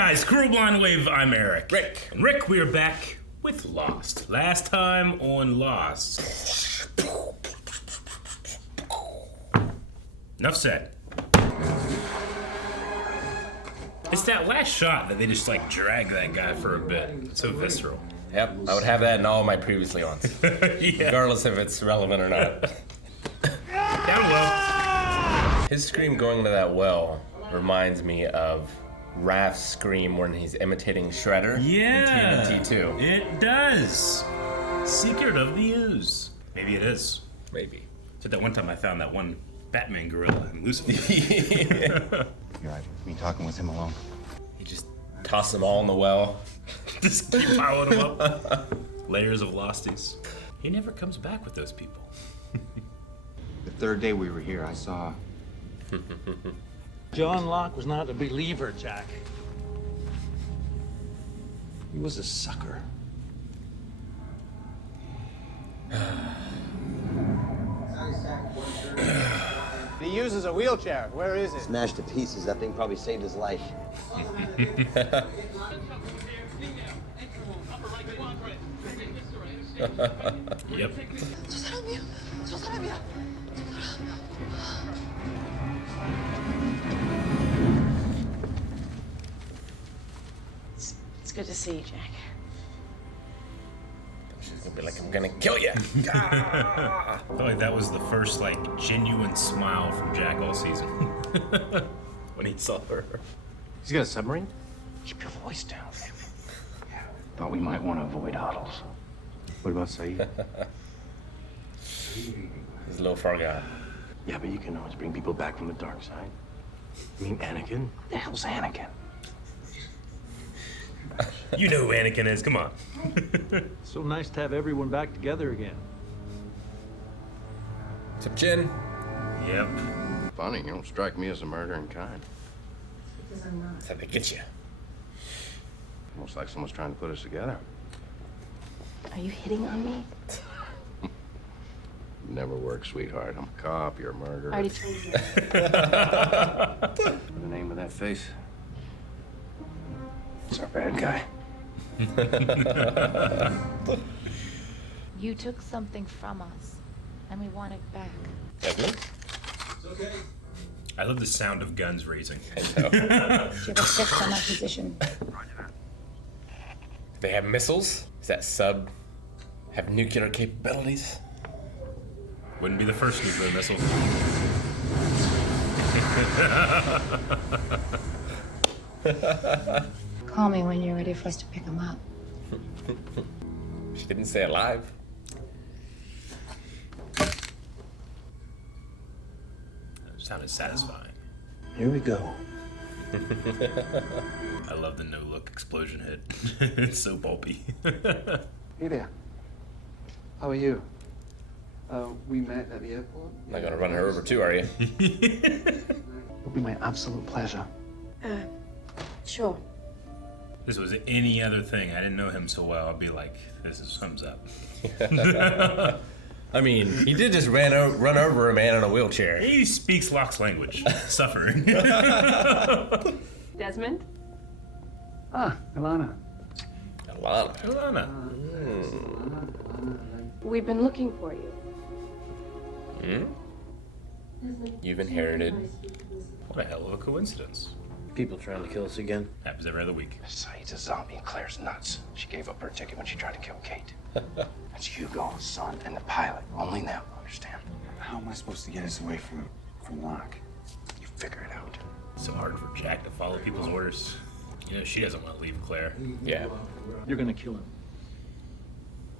guys, Cruel Blind Wave, I'm Eric. Rick. And Rick, we are back with Lost. Last time on Lost. Enough said. It's that last shot that they just like drag that guy for a bit. It's so visceral. Yep, I would have that in all my previously ons. Yeah. Regardless if it's relevant or not. Down well. His scream going into that well reminds me of Raph's scream when he's imitating Shredder Yeah. in TMNT 2. It does. Secret of the Ooze. Maybe it is. Maybe. So that one time I found that one Batman gorilla in Lucifer. You're right. Me talking with him alone. He just tosses them all in the well. Just keep piling them up. Layers of losties. He never comes back with those people. The third day we were here, I saw... John Locke was not a believer, Jack. He was a sucker. He uses a wheelchair. Where is it? Smashed to pieces. That thing probably saved his life. Yep. It's good to see you, Jack. She's gonna be like, I'm gonna kill you. I felt like that was the first like genuine smile from Jack all season. When he saw her. He's got a submarine? Keep your voice down, baby. Yeah. Thought we might want to avoid huddles. What about Saeed? He's a little far guy. Yeah, but you can always bring people back from the dark side. I mean, Anakin? The hell's Anakin? You know who Anakin is, come on. So nice to have everyone back together again. What's up, Jen? Yep. Funny, you don't strike me as a murdering kind. That's how they get you. Almost like someone's trying to put us together. Are you hitting on me? Never work, sweetheart. I'm a cop, you're a murderer. I already told you. The name of that face? It's our bad guy. You took something from us, and we want it back. Evan? I love the sound of guns raising. Do you have a fix on my position? They have missiles? Does that sub have nuclear capabilities? Wouldn't be the first nuclear missile. Call me when you're ready for us to pick him up. She didn't say it live. That sounded satisfying. Here we go. I love the no-look explosion hit. It's so bulky. Hey there. How are you? We met at the airport. Not gonna run her over too, are you? It'll be my absolute pleasure. Sure. This was any other thing. I didn't know him so well. I'd be like, this is thumbs up. I mean, he did just run over a man in a wheelchair. He speaks Locke's language. Suffering. Desmond? Ah, Ilana. Alana. Alana. We've been looking for you. You've inherited. What a hell of a coincidence. People trying to kill us again. Happens every other week. Saeed's a zombie and Claire's nuts. She gave up her ticket when she tried to kill Kate. That's Hugo, son, and the pilot. Only them, understand? How am I supposed to get us away from Locke? You figure it out. It's so hard for Jack to follow people's orders. You know, she doesn't want to leave Claire. Yeah. You're gonna kill him.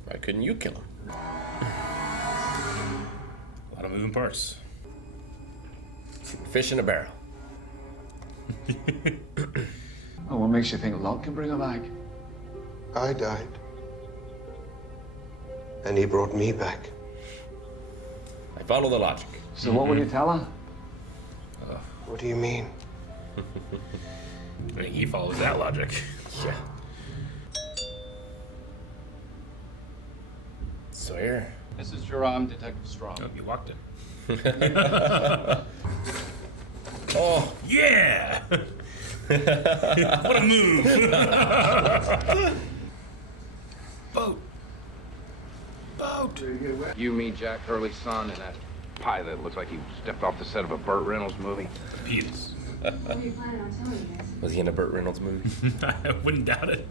Why couldn't you kill him? A lot of moving parts. Fish in a barrel. Oh, what makes you think Locke can bring her back? I died. And he brought me back. I follow the logic. So what will you tell her? What do you mean? I think he follows that logic. Yeah. Sawyer. This is Jerome, Detective Strong. Oh, you walked in. Oh, Yeah! What a move! Boat. Boat. You, me, Jack Hurley's son, and that pilot looks like he stepped off the set of a Burt Reynolds movie. Peters. Was he in a Burt Reynolds movie? I wouldn't doubt it.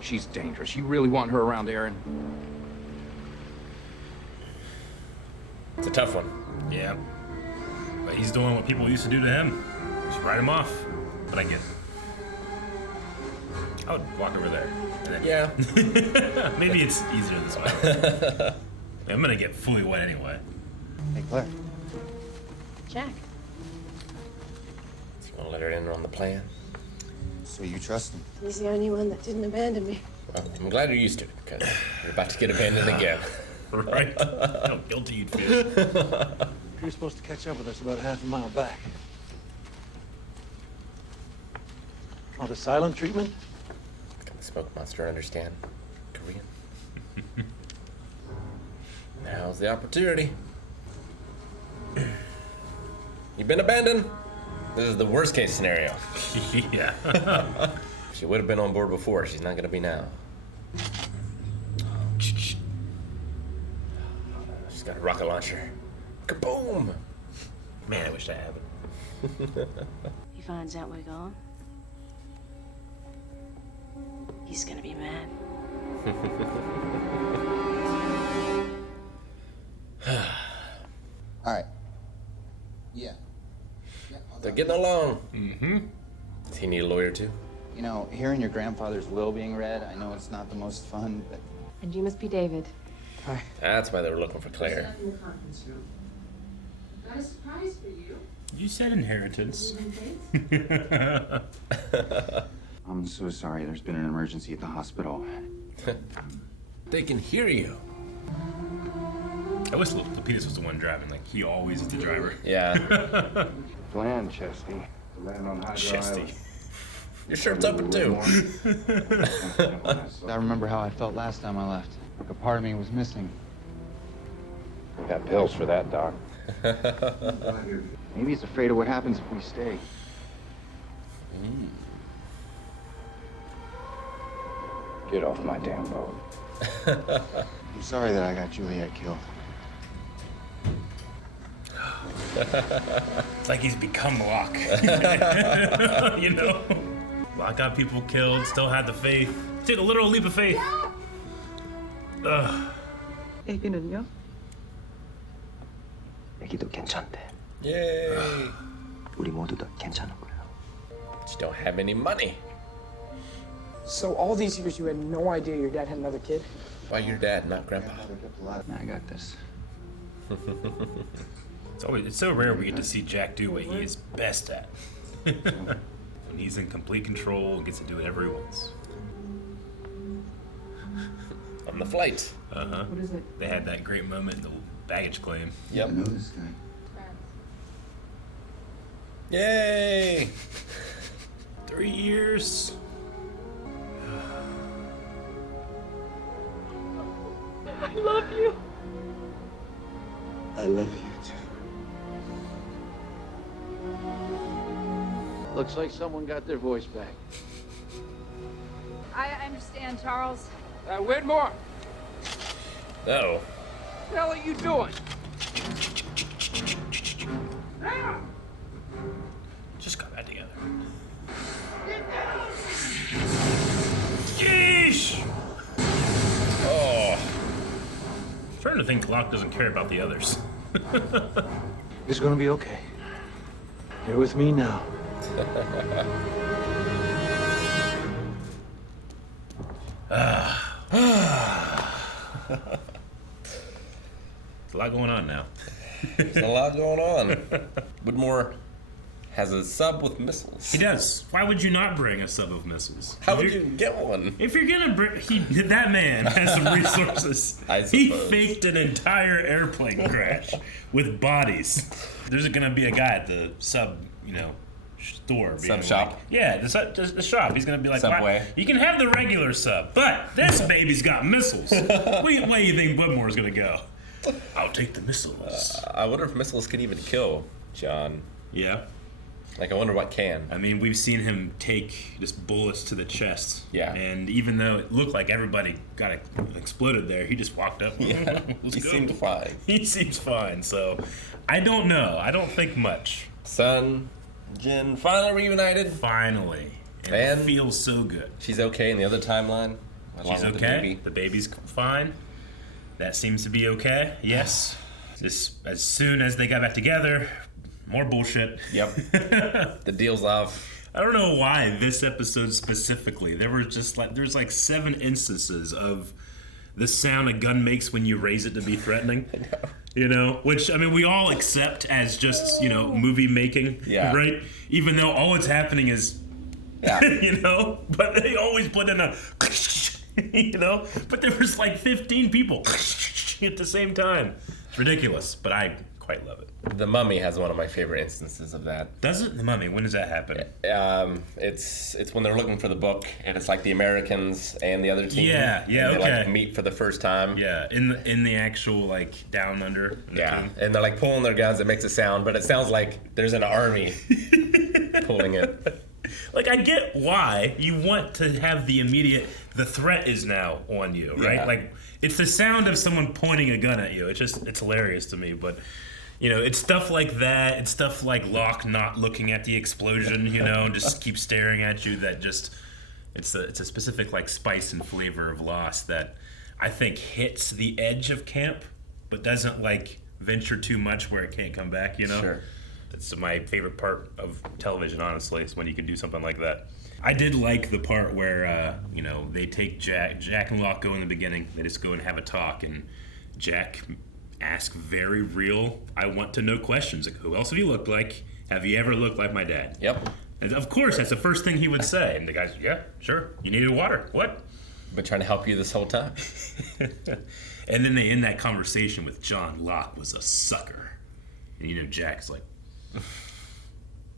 She's dangerous. You really want her around, Aaron? It's a tough one. Yeah. But he's doing what people used to do to him. Just write him off. But I get it. I would walk over there. And then, Yeah. maybe it's easier this way. I'm gonna get fully wet anyway. Hey, Claire. Jack. So you want to let her in on the plan? So you trust him? He's the only one that didn't abandon me. Well, I'm glad you're used to it, because you're about to get abandoned again. Right? How guilty you'd feel. You're supposed to catch up with us about half a mile back. Oh, the silent treatment? Can the smoke monster understand Korean? Now's the opportunity. You've been abandoned. This is the worst case scenario. Yeah. She would have been on board before. She's not going to be now. She's got a rocket launcher. Kaboom! Man, I wish that happened. He finds out we're gone. He's gonna be mad. All right. Yeah. They're getting along. Mm-hmm. Does he need a lawyer too? You know, hearing your grandfather's will being read, I know it's not the most fun, but... And you must be David. That's why they were looking for Claire. Got a surprise for you. You said inheritance. I'm so sorry. There's been an emergency at the hospital. They can hear you. I wish Lapidus was the one driving. Like, he always is the driver. Yeah. Land, Chesty. Land on Hydro Chesty. Island. Your shirt's open too. I remember how I felt last time I left. Like a part of me was missing. Got pills for that, Doc. Maybe he's afraid of what happens if we stay. Get off my damn boat. I'm sorry that I got Juliet killed. It's like he's become Locke. You know? Locke got people killed, still had the faith. Took a literal leap of faith. Ugh. 애기는요? 애기도 괜찮대. Yay! 우리 모두 다 괜찮은 거야. Just don't have any money. So all these years you had no idea your dad had another kid? Why your dad, not grandpa? I got this. It's so rare we get to see Jack do what he is best at. When he's in complete control and gets to do whatever he wants. On the flight. Uh-huh. What is it? They had that great moment in the baggage claim. Yep. I know this guy. Yay! 3 years. I love you. I love you too. Looks like someone got their voice back. I understand, Charles. Whitmore! Uh-oh. What the hell are you doing? Just got that together. Yeesh! Oh. I'm starting to think Locke doesn't care about the others. It's gonna be okay. You're with me now. There's a lot going on now. There's a lot going on. Whitmore has a sub with missiles. He does. Why would you not bring a sub of missiles? How would you get one? If you're gonna bring, that man has some resources. I He suppose. faked an entire airplane crash with bodies. There's gonna be a guy at the sub, store. Sub shop? Like, yeah, the shop. He's gonna be like, Subway. "Why- you can have the regular sub, but this baby's got missiles. Where do you think Whitmore's gonna go? I'll take the missiles. I wonder if missiles can even kill John. Yeah. Like, I wonder what can. I mean, we've seen him take just bullets to the chest. Yeah. And even though it looked like everybody got exploded there, he just walked up. Yeah. He seemed fine. He seems fine. So, I don't know. I don't think much. Son, Jen, finally reunited. Finally. And And it feels so good. She's okay in the other timeline. along She's with okay. The baby. The baby's fine. That seems to be okay. Yes. Just as soon as they got back together, more bullshit. Yep. The deal's off. I don't know why this episode specifically. There's like 7 instances of the sound a gun makes when you raise it to be threatening. You know, which, I mean, we all accept as just, movie making, right? Even though all it's happening is, but they always put in a, but there was like 15 people at the same time. It's ridiculous, but I quite love it. The Mummy has one of my favorite instances of that. Does it? The Mummy, when does that happen? It's when they're looking for the book, and it's like the Americans and the other team. Yeah, and they like meet for the first time. Yeah, in the actual like down under. Yeah, and they're like pulling their guns. It makes a sound, but it sounds like there's an army pulling it. Like, I get why you want to have the threat is now on you, right? Yeah. Like, it's the sound of someone pointing a gun at you. It's hilarious to me, but it's stuff like that. It's stuff like Locke not looking at the explosion, just keep staring at you. That just, it's a specific like spice and flavor of Lost that I think hits the edge of camp, but doesn't like venture too much where it can't come back, Sure. That's my favorite part of television, honestly, is when you can do something like that. I did like the part where, they take Jack and Locke go in the beginning. They just go and have a talk, and Jack asks very real, I want to know questions. Like, who else have you looked like? Have you ever looked like my dad? Yep. And of course, that's the first thing he would say. And the guy's, yeah, sure. You needed water. What? Been trying to help you this whole time. And then they end that conversation with John Locke was a sucker. And Jack's like,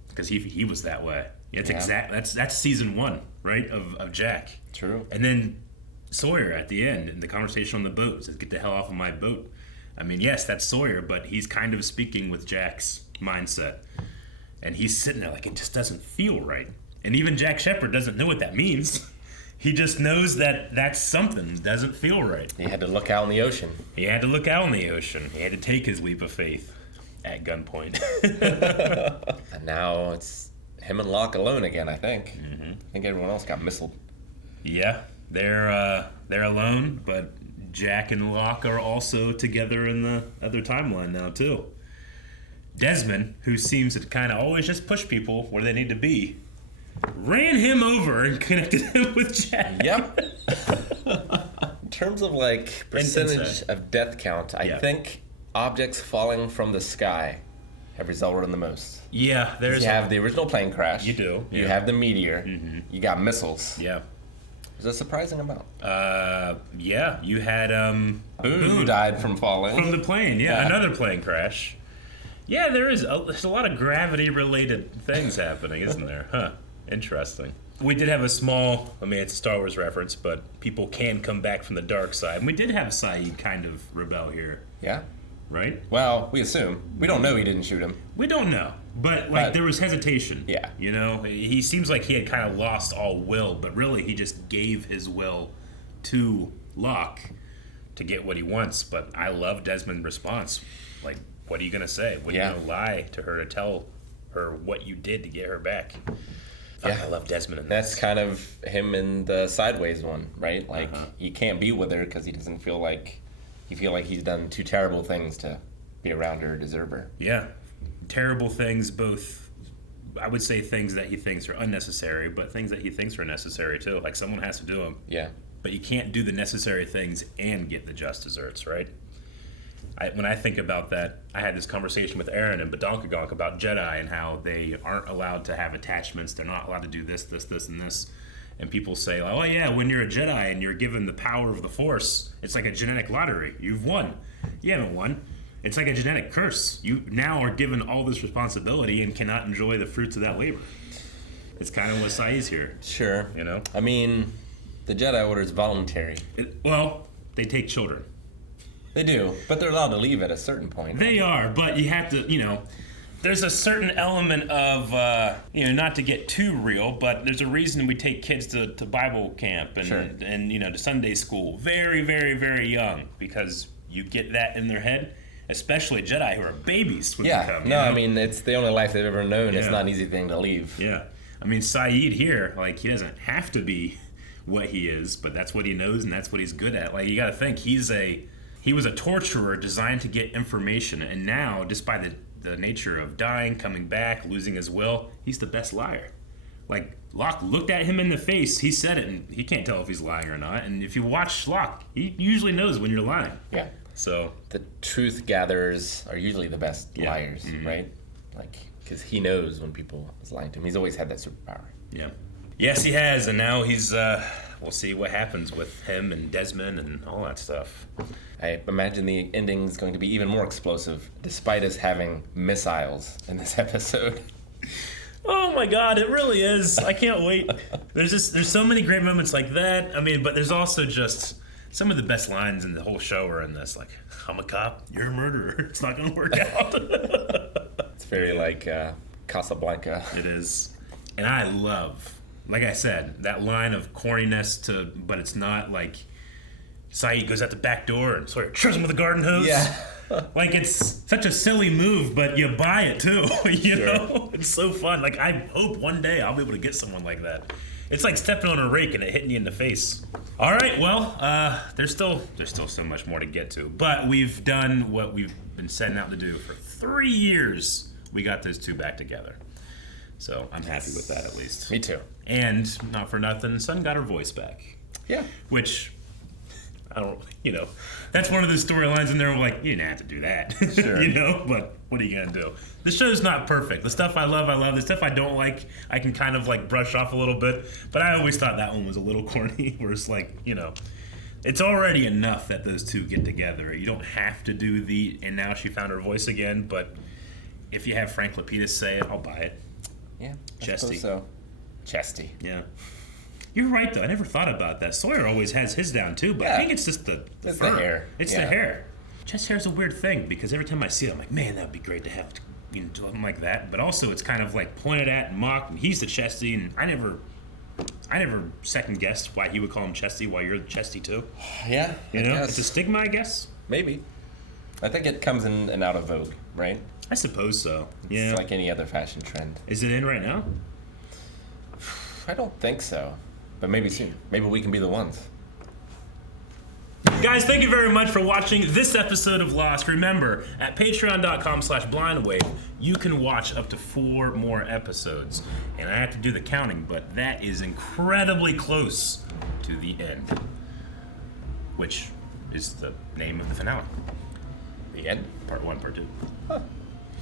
because he was that way. That's season 1, right, of Jack. True. And then Sawyer at the end, in the conversation on the boat, says, get the hell off of my boat. I mean, yes, that's Sawyer, but he's kind of speaking with Jack's mindset. And he's sitting there like, it just doesn't feel right. And even Jack Shepherd doesn't know what that means. He just knows that that's something doesn't feel right. He had to look out in the ocean. He had to look out in the ocean. He had to take his leap of faith at gunpoint. And now it's him and Locke alone again, I think. Mm-hmm. I think everyone else got missiled. Yeah, they're alone, but Jack and Locke are also together in the other timeline now, too. Desmond, who seems to kind of always just push people where they need to be, ran him over and connected him with Jack. Yep. In terms of, like, percentage of death count, I think objects falling from the sky have resulted in the most. Yeah, You have the original plane crash. You do. You have the meteor. Mm-hmm. You got missiles. Yeah. Is that a surprising amount? Yeah. You had Boone died from falling. From the plane, yeah. Another plane crash. Yeah, there's a lot of gravity-related things happening, isn't there? Huh. Interesting. We did have a small, it's a Star Wars reference, but people can come back from the dark side. And we did have Saeed kind of rebel here. Yeah. Right? Well, we assume. We don't know he didn't shoot him. We don't know. But, there was hesitation. Yeah. He seems like he had kind of lost all will, but really he just gave his will to Locke to get what he wants. But I love Desmond's response. Like, what are you going to say? What are you going to lie to her to tell her what you did to get her back? I love Desmond in this. That's kind of him in the Sideways one, right? Like, he can't be with her because he doesn't feel like he's done 2 terrible things to be around her or deserve her. Yeah. Terrible things, both, I would say things that he thinks are unnecessary, but things that he thinks are necessary too. Like, someone has to do them. Yeah. But you can't do the necessary things and get the just desserts, right? When I think about that, I had this conversation with Aaron and Badonkagonk about Jedi and how they aren't allowed to have attachments. They're not allowed to do this, this, this, and this. And people say, oh yeah, when you're a Jedi and you're given the power of the Force, it's like a genetic lottery. You've won. You haven't won. It's like a genetic curse. You now are given all this responsibility and cannot enjoy the fruits of that labor. It's kind of what Saeed's here. Sure. The Jedi Order is voluntary. They take children. They do, but they're allowed to leave at a certain point. They are, but you have to, there's a certain element of, not to get too real, but there's a reason we take kids to Bible camp and to Sunday school very, very, very young, because you get that in their head, especially Jedi who are babies when they come. I mean, it's the only life they've ever known. Yeah. It's not an easy thing to leave. Yeah. I mean, Saeed here, like, he doesn't have to be what he is, but that's what he knows and that's what he's good at. Like, you got to think, he was a torturer designed to get information, and now, just by the nature of dying, coming back, losing his will, he's the best liar. Like, Locke looked at him in the face, he said it, and he can't tell if he's lying or not. And if you watch Locke, he usually knows when you're lying. Yeah. So the truth gatherers are usually the best liars, right? Like, because he knows when people is lying to him. He's always had that superpower. Yeah. Yes, he has, and now he's, we'll see what happens with him and Desmond and all that stuff. I imagine the ending's going to be even more explosive, despite us having missiles in this episode. Oh my God, it really is. I can't wait. There's so many great moments like that. I mean, but there's also just some of the best lines in the whole show are in this. Like, I'm a cop, you're a murderer. It's not going to work out. It's very like Casablanca. It is. And I love, like I said, that line of corniness but it's not like Saeed goes out the back door and sort of trips him with a garden hose. Yeah. Like, it's such a silly move, but you buy it too. You know? It's so fun. Like, I hope one day I'll be able to get someone like that. It's like stepping on a rake and it hitting you in the face. All right, well, there's still so much more to get to, but we've done what we've been setting out to do for 3 years. We got those two back together. So I'm happy with that, at least. Me too. And not for nothing, Sun got her voice back. Yeah. Which, I don't, that's one of those storylines in there like, you didn't have to do that. Sure. But what are you going to do? The show's not perfect. The stuff I love. The stuff I don't like, I can kind of like brush off a little bit. But I always thought that one was a little corny, where it's like, it's already enough that those two get together. You don't have to do and now she found her voice again, but if you have Frank Lapidus say it, I'll buy it. Yeah, Chesty. So. Chesty. Yeah. You're right, though. I never thought about that. Sawyer always has his down, too, but I think it's just the hair. It's the hair. Chest hair's a weird thing, because every time I see it, I'm like, man, that would be great to have, something like that. But also, it's kind of like pointed at and mocked, and he's the Chesty, and I never second-guessed why he would call him Chesty while you're the Chesty, too. Yeah, It's a stigma, I guess? Maybe. I think it comes in and out of vogue, right? I suppose so. It's like any other fashion trend. Is it in right now? I don't think so. But maybe soon. Maybe we can be the ones. Guys, thank you very much for watching this episode of Lost. Remember, at patreon.com/blindwave, you can watch up to 4 more episodes. And I have to do the counting, but that is incredibly close to the end, which is the name of the finale. The end? Part 1, Part 2. Huh.